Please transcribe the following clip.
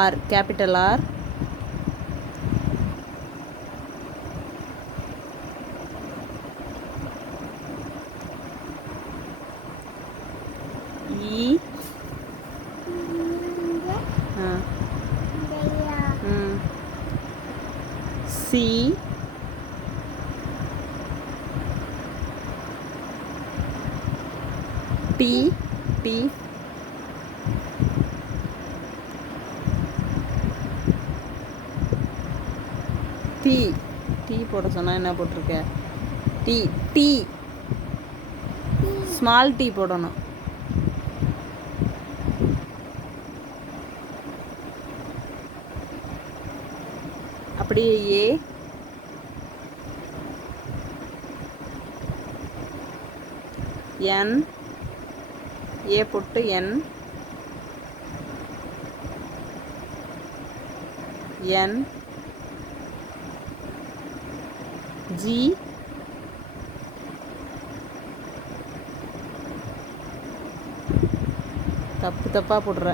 R capital R. E C D D D T போட சொன்னால் என்ன போட்டிருக்க? டி டி ஸ்மால் டீ போடணும். அப்படியே ஏ என் ஏ போட்டு என் என் ஜி தப்பு தப்பாக போடுற.